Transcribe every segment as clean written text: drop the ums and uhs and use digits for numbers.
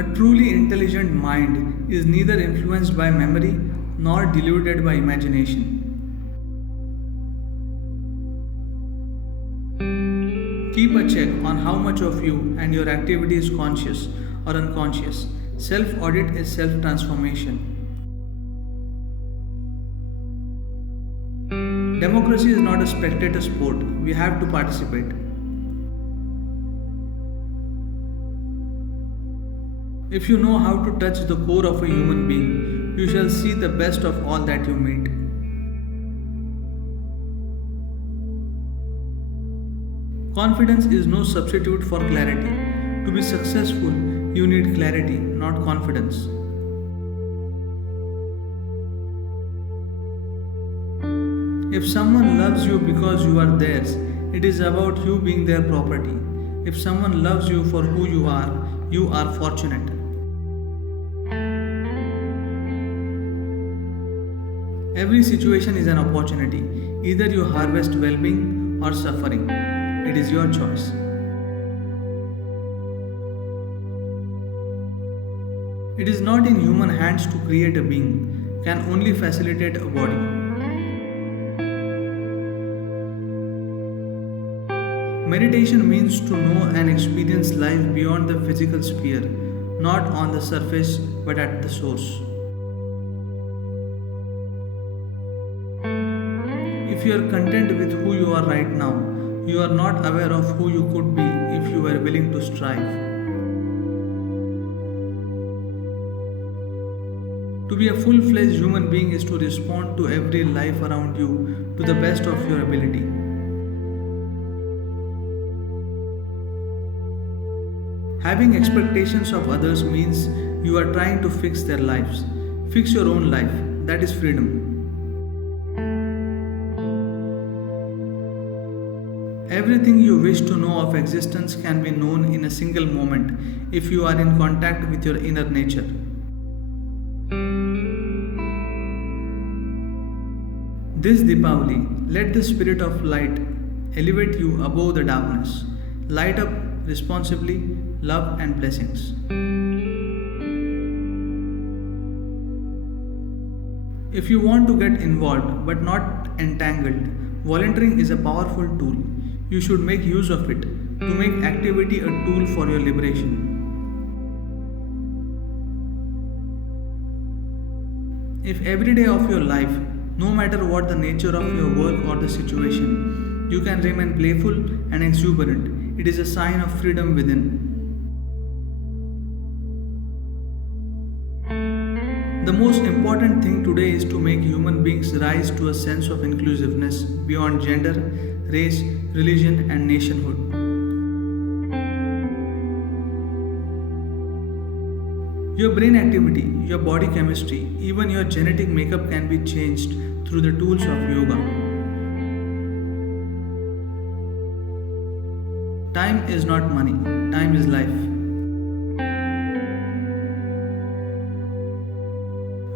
A truly intelligent mind is neither influenced by memory nor deluded by imagination. Keep a check on how much of you and your activity is conscious or unconscious. Self audit is self transformation. Democracy is not a spectator sport, we have to participate. If you know how to touch the core of a human being, you shall see the best of all that you meet. Confidence is no substitute for clarity. To be successful, you need clarity, not confidence. If someone loves you because you are theirs, it is about you being their property. If someone loves you for who you are fortunate. Every situation is an opportunity. Either you harvest well being or suffering. It is your choice. It is not in human hands to create a being, can only facilitate a body. Meditation means to know and experience life beyond the physical sphere, not on the surface but at the source. If you are content with who you are right now, you are not aware of who you could be if you were willing to strive. To be a full fledged human being is to respond to every life around you to the best of your ability. Having expectations of others means you are trying to fix their lives. Fix your own life. That is freedom. Everything you wish to know of existence can be known in a single moment if you are in contact with your inner nature. This Deepavali, let the spirit of light elevate you above the darkness. Light up responsibly, love and blessings. If you want to get involved but not entangled, volunteering is a powerful tool. You should make use of it to make activity a tool for your liberation. If every day of your life, no matter what the nature of your work or the situation, you can remain playful and exuberant, it is a sign of freedom within. The most important thing today is to make human beings rise to a sense of inclusiveness beyond gender, race, religion, and nationhood. Your brain activity, your body chemistry, even your genetic makeup can be changed through the tools of yoga. Time is not money, time is life.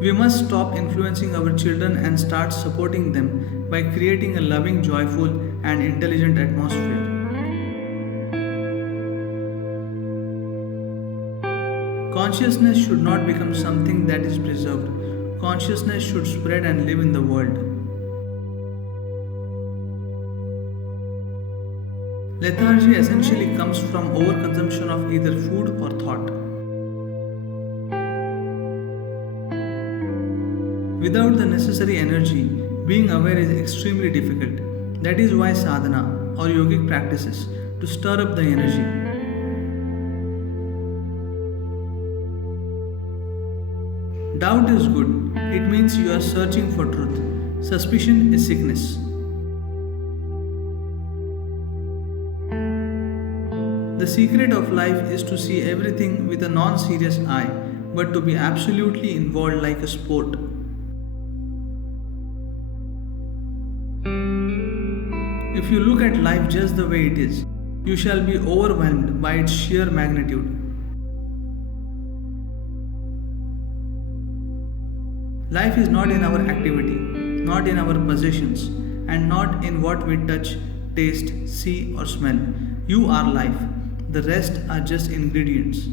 We must stop influencing our children and start supporting them by creating a loving, joyful, and intelligent atmosphere. Consciousness should not become something that is preserved. Consciousness should spread and live in the world. Lethargy essentially comes from overconsumption of either food or thought. Without the necessary energy, being aware is extremely difficult. That is why sadhana or yogic practices to stir up the energy. Doubt is good. It means you are searching for truth. Suspicion is sickness. The secret of life is to see everything with a non-serious eye, but to be absolutely involved like a sport. If you look at life just the way it is, you shall be overwhelmed by its sheer magnitude. Life is not in our activity, not in our possessions, and not in what we touch, taste, see, or smell. You are life. The rest are just ingredients.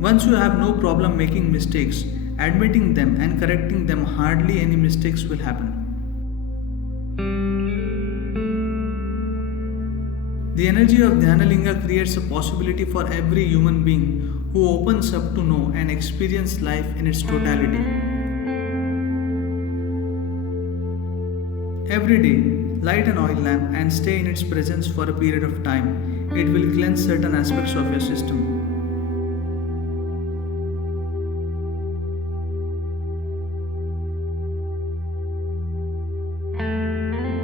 Once you have no problem making mistakes, admitting them and correcting them, hardly any mistakes will happen. The energy of Dhyanalinga creates a possibility for every human being who opens up to know and experience life in its totality. Every day, light an oil lamp and stay in its presence for a period of time. It will cleanse certain aspects of your system.